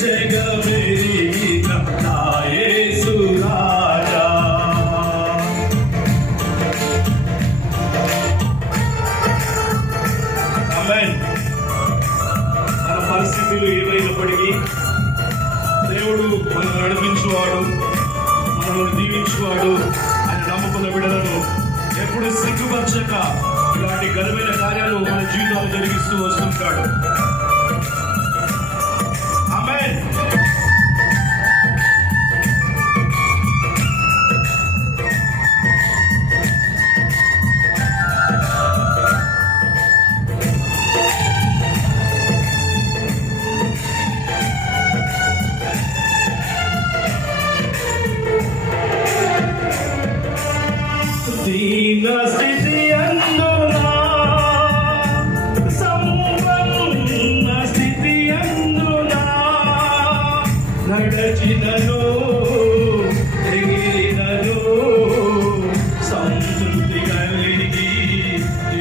జగమెరిగిన నా యేసు రాజా. ఆమేన్. మన పరిస్థితులు ఏమైనప్పటికీ దేవుడు మనల్ని నడిపించువాడు, మనల్ని దీవించువాడు. ఆయన నమ్ముకున్న బిడ్డలను ఎప్పుడు సిగ్గుపరచక ఇలాంటి ఘనమైన కార్యాలు మన జీవితాలు జరిగిస్తూ వస్తుంటాడు. ఆమేన్. దీన స్థితి అందునా సంపన్న స్థితి అందునా నడచినను